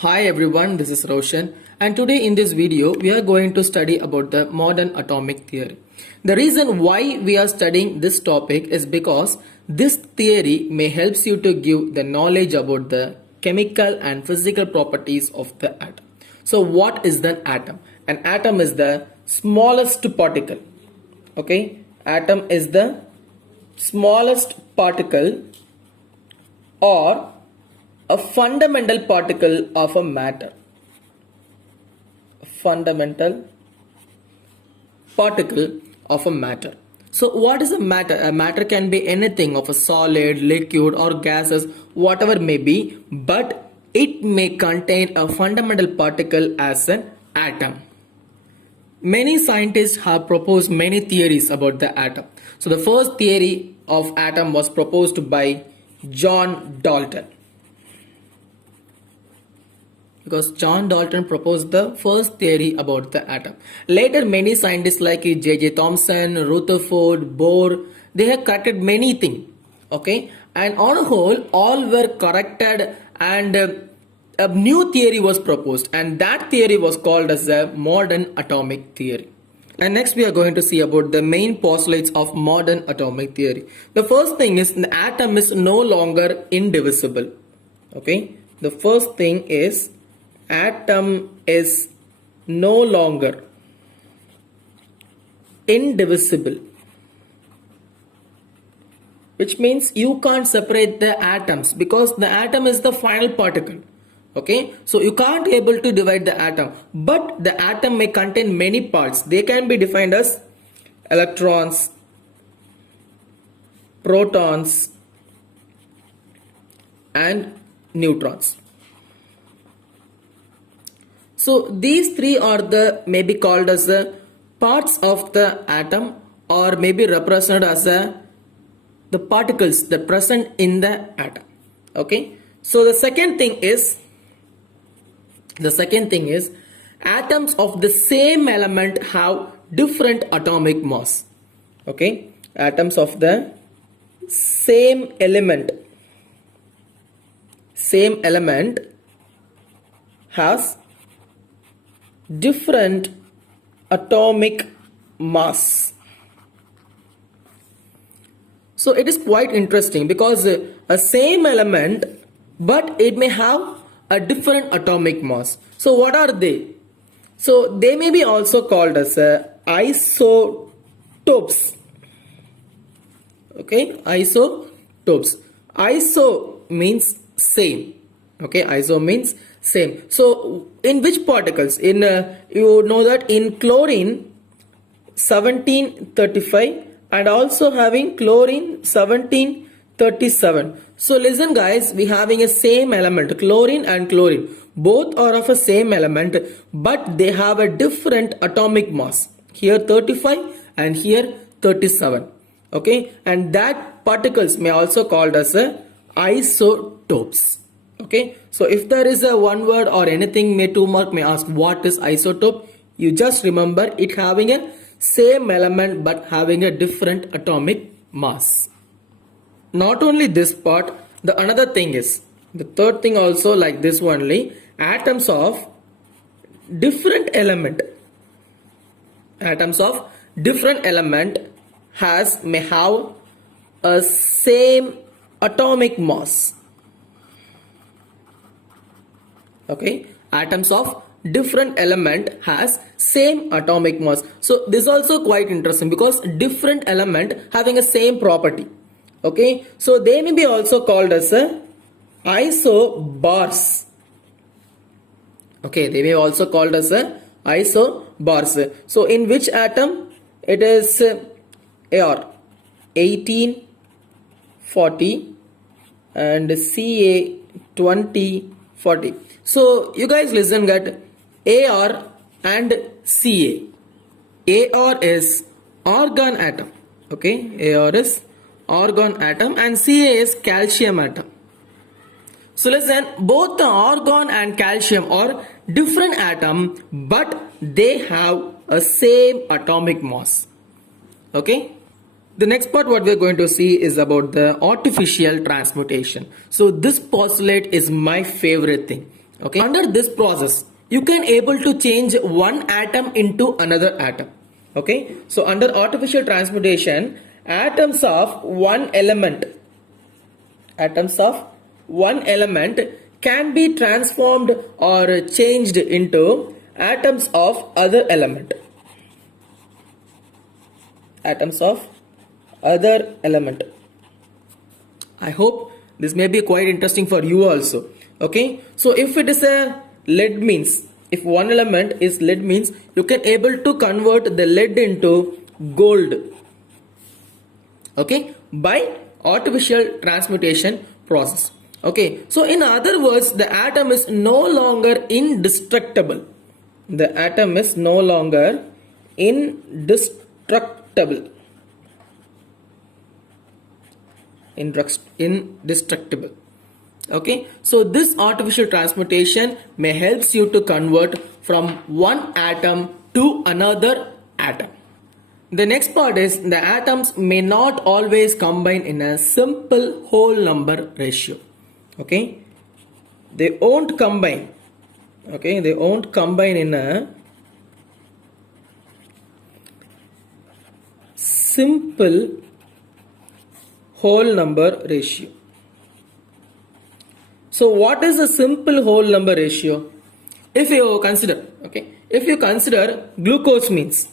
Hi everyone, this is Roshan, and today in this video we are going to study about the modern atomic theory. The reason why we are studying this topic is because this theory may helps you to give the knowledge about the chemical and physical properties of the atom. So what is the atom? An atom is the smallest particle. Okay, atom is the smallest particle or a fundamental particle of a matter. A fundamental particle of a matter. So what is a matter? A matter can be anything of a solid, liquid or gases, whatever may be, but it may contain a fundamental particle as an atom. Many scientists have proposed many theories about the atom. So the first theory of atom was proposed by John Dalton. Because John Dalton proposed the first theory about the atom. Later, many scientists like J.J. Thomson, Rutherford, Bohr, they have corrected many things. Okay, and on a whole, all were corrected, and a new theory was proposed, and that theory was called as the modern atomic theory. And next we are going to see about the main postulates of modern atomic theory. The first thing is the atom is no longer indivisible. Okay, the first thing is atom is no longer indivisible, which means you can't separate the atoms because the atom is the final particle. Okay, so you can't able to divide the atom, but the atom may contain many parts. They can be defined as electrons, protons and neutrons. So these three are the maybe called as the parts of the atom, or maybe represented as the particles that present in the atom. Okay, so the second thing is atoms of the same element have different atomic mass. Okay, atoms of the same element has different atomic mass. So it is quite interesting because a same element, but it may have a different atomic mass. So what are they? So they may be also called as isotopes. Okay, isotopes. Iso means same. Okay, iso means same. So in which particles? In you know that in chlorine 1735 and also having chlorine 1737. So listen guys, we having a same element, chlorine and chlorine. Both are of a same element, but they have a different atomic mass. Here 35 and here 37. Okay, and that particles may also called as isotopes. Okay, so if there is a one word or anything, may 2 mark may ask what is isotope, you just remember it having a same element but having a different atomic mass. Not only this part, the another thing is, the third thing also like this only, atoms of different element may have a same atomic mass. Okay, atoms of different element has same atomic mass. So this is also quite interesting because different element having a same property. Okay, so they may be also called as isobars. Okay, they may also called as isobars. So in which atom? It is Ar 1840 and Ca 2040. So you guys listen that Ar and Ca. Ar is argon atom. Okay, Ar is argon atom and Ca is calcium atom. So listen, both the argon and calcium are different atom, but they have a same atomic mass. Okay. The next part what we are going to see is about the artificial transmutation. So this postulate is my favorite thing. Okay, under this process you can able to change one atom into another atom. Okay, so under artificial transmutation, atoms of one element can be transformed or changed into atoms of other element. I hope this may be quite interesting for you also. Okay, so if it is a lead means, if one element is lead means, you can able to convert the lead into gold. Okay, by artificial transmutation process. Okay, so in other words, the atom is no longer indestructible. Indestructible. Okay, so this artificial transmutation may helps you to convert from one atom to another atom. The next part is the atoms may not always combine in a simple whole number ratio. Okay, they won't combine in a simple whole number ratio. So what is a simple whole number ratio? If you consider glucose means,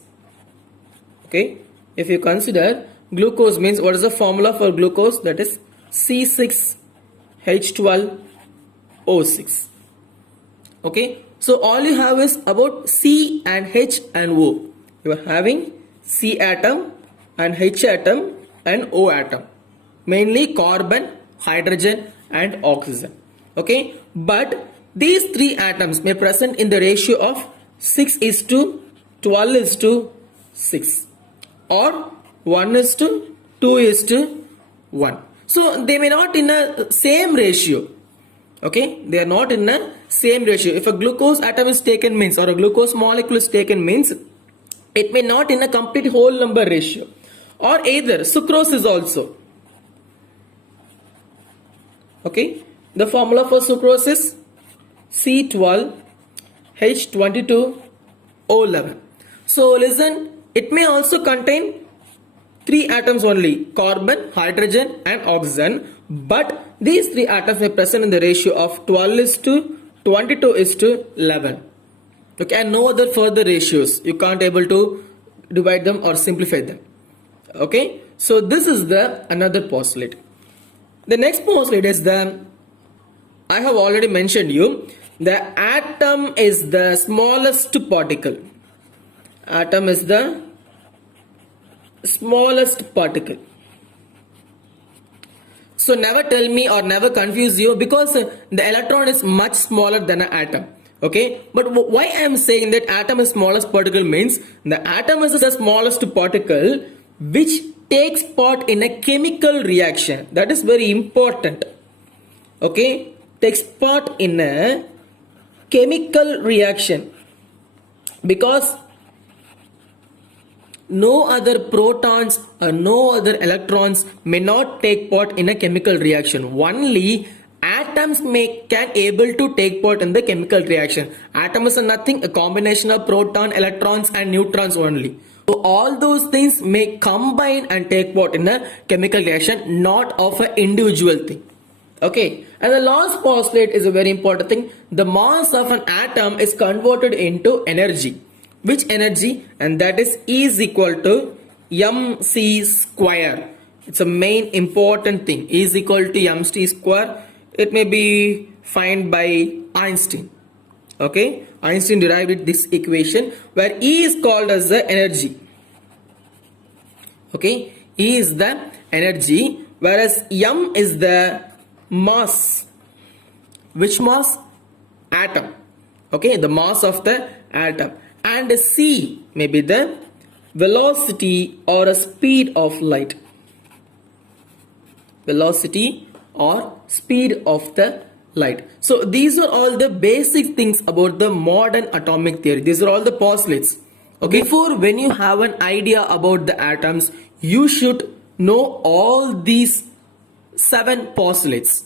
what is the formula for glucose? That is C6H12O6. Okay, so all you have is about C and H and O. You are having C atom and H atom and O atom, mainly carbon, hydrogen and oxygen. Okay, but these three atoms may present in the ratio of 6:12:6 or 1:2:1. So they may not in a same ratio. Okay, they are not in a same ratio. If a glucose atom is taken means, or a glucose molecule is taken means, it may not in a complete whole number ratio. Or either sucrose is also. Okay, the formula for sucrose is C12H22O11. So listen, it may also contain three atoms only, carbon, hydrogen and oxygen, but these three atoms may present in the ratio of 12:22:11. Okay, and no other further ratios. You can't able to divide them or simplify them. Okay, so this is the another postulate. The next postulate is I have already mentioned you, the atom is the smallest particle. Atom is the smallest particle. So never tell me or never confuse you, because the electron is much smaller than an atom. Okay, but why I am saying that atom is smallest particle means the atom is the smallest particle which takes part in a chemical reaction. That is very important. Okay, takes part in a chemical reaction, because no other protons or no other electrons may not take part in a chemical reaction. Only atoms can able to take part in the chemical reaction. Atom is nothing, a combination of proton, electrons and neutrons only. So all those things may combine and take part in a chemical reaction, not of an individual thing. Okay, and the last postulate is a very important thing. The mass of an atom is converted into energy. Which energy? And that is E is equal to mc square. It's a main important thing. E is equal to mc square. It may be found by Einstein. Okay, Einstein derived this equation where E is called as the energy. Okay, E is the energy, whereas m is the mass. Which mass? Atom. Okay, the mass of the atom. And C may be the velocity or a speed of light. Velocity or speed of the light. So these are all the basic things about the modern atomic theory. These are all the postulates. Okay, before, when you have an idea about the atoms, you should know all these 7 postulates.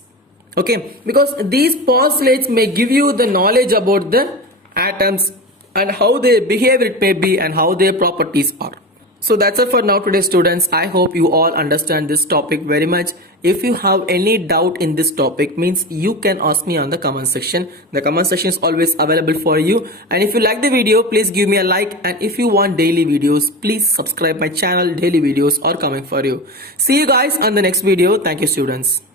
Okay, because these postulates may give you the knowledge about the atoms and how their behavior it may be and how their properties are. So that's it for now today, students. I hope you all understand this topic very much. If you have any doubt in this topic, means you can ask me on the comment section. The comment section is always available for you. And if you like the video, please give me a like. And if you want daily videos, please subscribe my channel. Daily videos are coming for you. See you guys on the next video. Thank you, students.